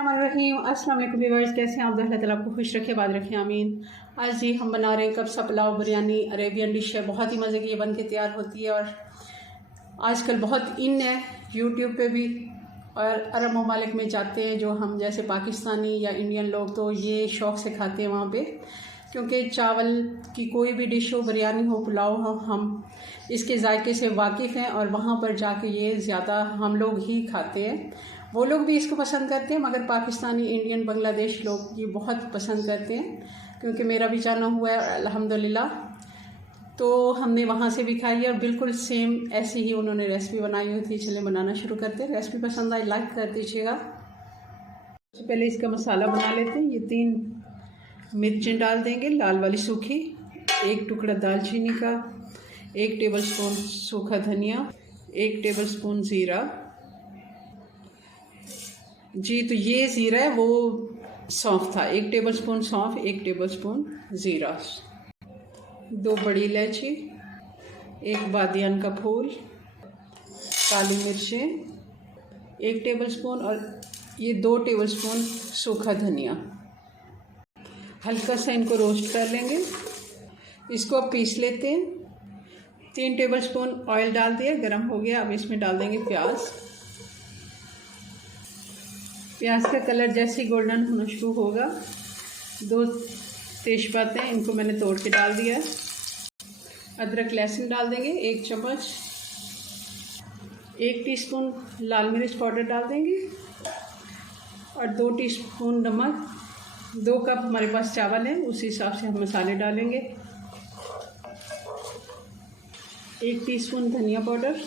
अस्सलाम वालेकुम व्यूअर्स, कैसे हैं आप? अल्लाह ताला आपको खुश रखे, बाद रखे, आमीन। आज जी हम बना रहे हैं कब्सा पुलाव बिरयानी। अरेबियन डिश है, बहुत ही मज़े की ये बन के तैयार होती है और आजकल बहुत इन है यूट्यूब पे भी। और अरब ममालिक में जाते हैं जो हम जैसे पाकिस्तानी या इंडियन लोग, तो ये शौक़ से खाते हैं वहाँ पे, क्योंकि चावल की कोई भी डिश हो, बिरयानी हो, पुलाव हो, हम इसके जायके से वाकिफ़ हैं और वहाँ पर जाके ये ज़्यादा हम लोग ही खाते हैं। वो लोग भी इसको पसंद करते हैं, मगर पाकिस्तानी, इंडियन, बांग्लादेश लोग ये बहुत पसंद करते हैं, क्योंकि मेरा भी जाना हुआ है अल्हम्दुलिल्लाह। तो हमने वहाँ से भी खाई है और बिल्कुल सेम ऐसे ही उन्होंने रेसिपी बनाई हुई थी। चलिए बनाना शुरू करते हैं। रेसिपी पसंद आई लाइक कर दीजिएगा। सबसे पहले इसका मसाला बना लेते हैं। ये 3 मिर्चें डाल देंगे, लाल वाली सूखी, 1 टुकड़ा दालचीनी का, 1 टेबलस्पून सूखा धनिया, 1 टेबलस्पून ज़ीरा। जी तो ये ज़ीरा है, वो सौंफ था, 1 टेबलस्पून सौंफ, 1 टेबलस्पून ज़ीरा, 2 बड़ी इलायची, 1 बादियान का फूल, काली मिर्चें 1 टेबलस्पून और ये 2 टेबलस्पून सूखा धनिया। हल्का सा इनको रोस्ट कर लेंगे। इसको अब पीस लेते हैं। 3 टेबलस्पून ऑयल डाल दिया, गरम हो गया। अब इसमें डाल देंगे प्याज। प्याज का कलर जैसे ही गोल्डन होना शुरू होगा, 2 तेज़पातें इनको मैंने तोड़ के डाल दिया है। अदरक लहसुन डाल देंगे 1 चम्मच, 1 टीस्पून लाल मिर्च पाउडर डाल देंगे और 2 टीस्पून नमक। 2 कप हमारे पास चावल है, उस हिसाब से हम मसाले डालेंगे। 1 टीस्पून धनिया पाउडर,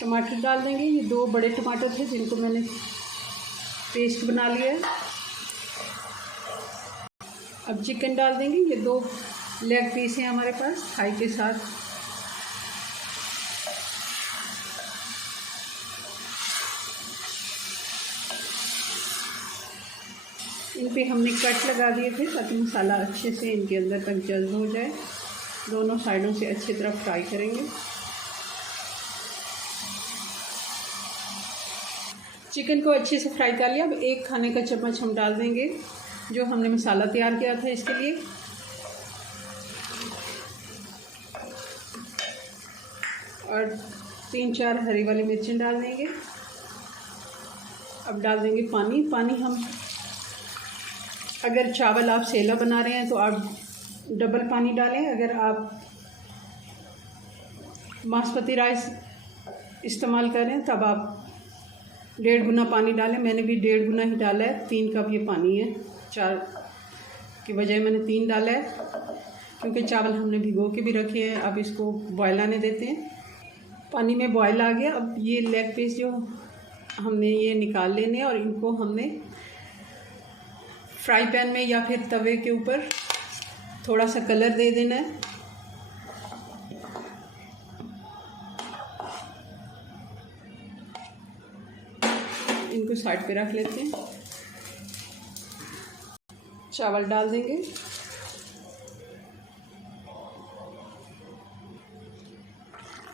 टमाटर डाल देंगे। ये 2 बड़े टमाटर थे जिनको मैंने पेस्ट बना लिया है। अब चिकन डाल देंगे। ये 2 लेग पीस हैं हमारे पास थाई के साथ। इन पे हमने कट लगा दिए थे ताकि मसाला अच्छे से इनके अंदर तक जज्ब हो जाए। दोनों साइडों से अच्छी तरह फ्राई करेंगे। चिकन को अच्छे से फ्राई कर लिया। अब 1 खाने का चम्मच हम डाल देंगे जो हमने मसाला तैयार किया था इसके लिए, और 3-4 हरी वाली मिर्चें डाल देंगे। अब डाल देंगे पानी। पानी हम, अगर चावल आप सेला बना रहे हैं तो आप डबल पानी डालें। अगर आप बासमती राइस इस्तेमाल करें तब आप 1.5 गुना पानी डालें। मैंने भी 1.5 गुना ही डाला है। 3 कप ये पानी है, 4 की बजाय मैंने 3 डाला है, क्योंकि चावल हमने भिगो के भी रखे हैं। अब इसको बॉयल आने देते हैं। पानी में बॉयल आ गया। अब ये लेग पीस जो हमने ये निकाल लेने हैं और इनको हमने फ्राई पैन में या फिर तवे के ऊपर थोड़ा सा कलर दे देना है। इनको साइड पे रख लेते हैं। चावल डाल देंगे।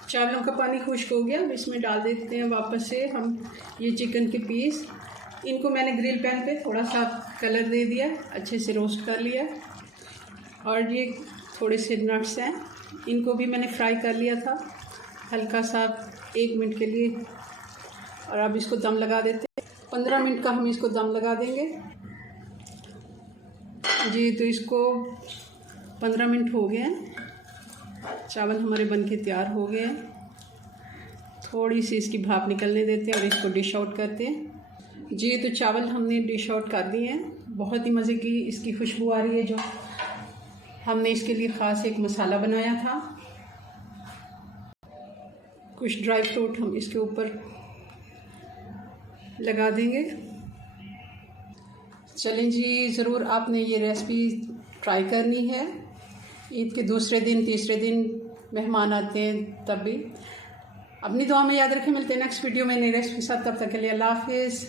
चावलों का पानी खुश्क हो गया। अब इसमें डाल देते हैं वापस से हम ये चिकन के पीस। इनको मैंने ग्रिल पैन पे थोड़ा सा कलर दे दिया, अच्छे से रोस्ट कर लिया। और ये थोड़े से नट्स हैं, इनको भी मैंने फ्राई कर लिया था हल्का सा 1 मिनट के लिए। और अब इसको दम लगा देते हैं। 15 मिनट का हम इसको दम लगा देंगे। जी तो इसको 15 मिनट हो गए हैं। चावल हमारे बनके तैयार हो गए हैं। थोड़ी सी इसकी भाप निकलने देते हैं और इसको डिश आउट करते हैं। जी तो चावल हमने डिश आउट कर दिए हैं। बहुत ही मज़े की इसकी खुशबू आ रही है। जो हमने इसके लिए ख़ास एक मसाला बनाया था। कुछ ड्राई फ्रूट हम इसके ऊपर लगा देंगे। चलें जी, ज़रूर आपने ये रेसिपी ट्राई करनी है। ईद के दूसरे दिन, तीसरे दिन मेहमान आते हैं, तब भी अपनी दुआ में याद रखें। मिलते हैं नेक्स्ट वीडियो में नई रेसिपी के साथ। तब तक के लिए अल्लाह हाफिज़।